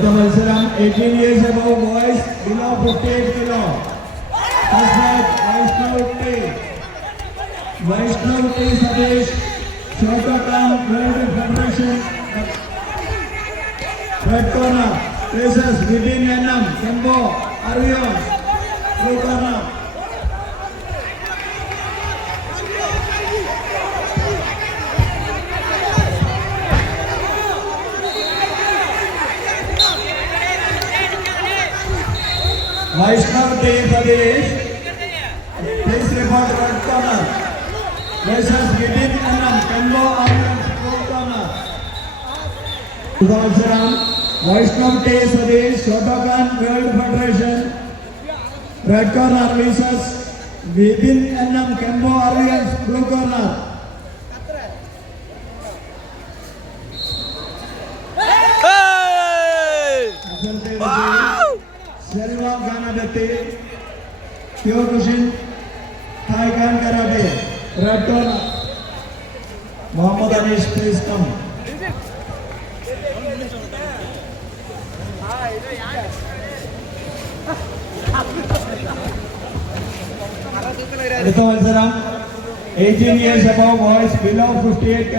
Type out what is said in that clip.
അടുത്ത മത്സരം 18 years above boys below 58 kilo. First match Vaishnav T. Satish, Shotokan World Federation. Red corner faces Vipin Annam, Kembo Arvion, blue corner. Vaishnav T. Satish, please report red corner. Faces Vipin Annam, Kembo Arvion, blue corner. Vaishnav T. Satish, Shotokan World Federation. Red corner versus Vipin Annam, Kembo Arvion, blue corner. Selva Ganadati, Kyokushin, Taikan Karate, Red corner. Muhammad Anish, please come. അടുത്ത മത്സരം 18 years above boys below 58 kg.